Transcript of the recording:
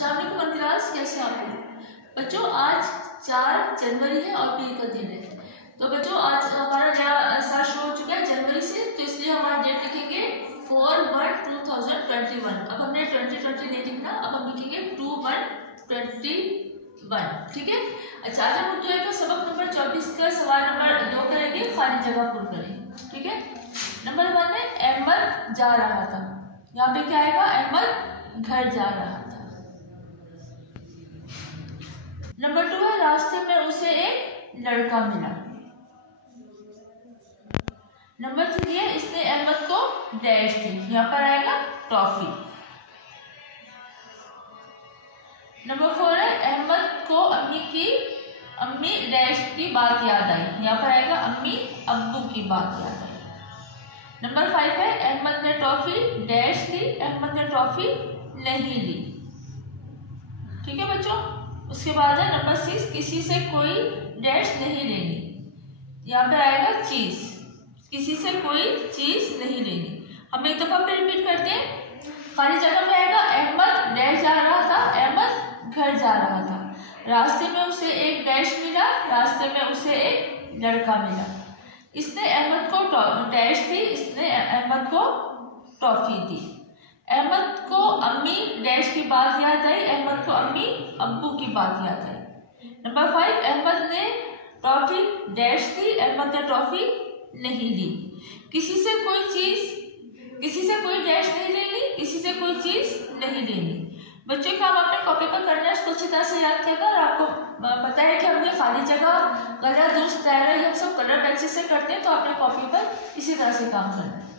अस्सलाम वालेकुम बंदराज, कैसे आप हैं बच्चों। आज 4 जनवरी है और पीर का दिन है। तो बच्चों आज हमारा नया साल शुरू हो चुका है जनवरी से, तो इसलिए हमारा डेट लिखेंगे 4/1/2021। अब हमने 2020 नहीं लिखना, अब हम लिखेंगे 2/1/21। ठीक है। अच्छा, आज हम जो है सबक नंबर 24 का सवाल नंबर 2 करेंगे, खाली जगह पूर्ण करेंगे। ठीक है। नंबर 1 है अहमद जा रहा था। यहाँ पे क्या आएगा? अहमद घर जा रहा था। नंबर 2 है रास्ते में उसे एक लड़का मिला। नंबर 3 है इसने अहमद को डैश दी। यहाँ पर आएगा टॉफी। नंबर 4 है अहमद को अम्मी डैश की बात याद आई। यहाँ पर आएगा अम्मी अब्बू की बात याद आई। नंबर 5 है अहमद ने टॉफी डैश ली, अहमद ने टॉफी नहीं ली। ठीक है बच्चों। उसके बाद है नंबर 6, किसी से कोई डैश नहीं लेनी। यहाँ पे आएगा चीज, किसी से कोई चीज नहीं लेनी। हम एक दफा फिर रिपीट करते हैं। खाली जगह में आएगा अहमद डैश जा रहा था, अहमद घर जा रहा था। रास्ते में उसे एक डैश मिला, रास्ते में उसे एक लड़का मिला। इसने अहमद को डैश दी, इसने अहमद को टॉफी दी। अहमद को अम्मी डैश की बात याद आई, अहमद को अम्मी अब्बू की बात याद आई। नंबर 5 अहमद ने टॉफी डैश दी, अहमद ने टॉफी नहीं ली। किसी से कोई डैश नहीं लेनी, किसी से कोई चीज नहीं लेनी। बच्चों का हम अपने कॉपी पर करना है, इसको अच्छी तरह से याद करेगा। और आपको पता है कि हमने खाली जगह, गलत, दुरुस्त, दायरा, ये सब कलर पेंसिल से करते हैं, तो आपने कॉपी पर इसी तरह से काम करना है।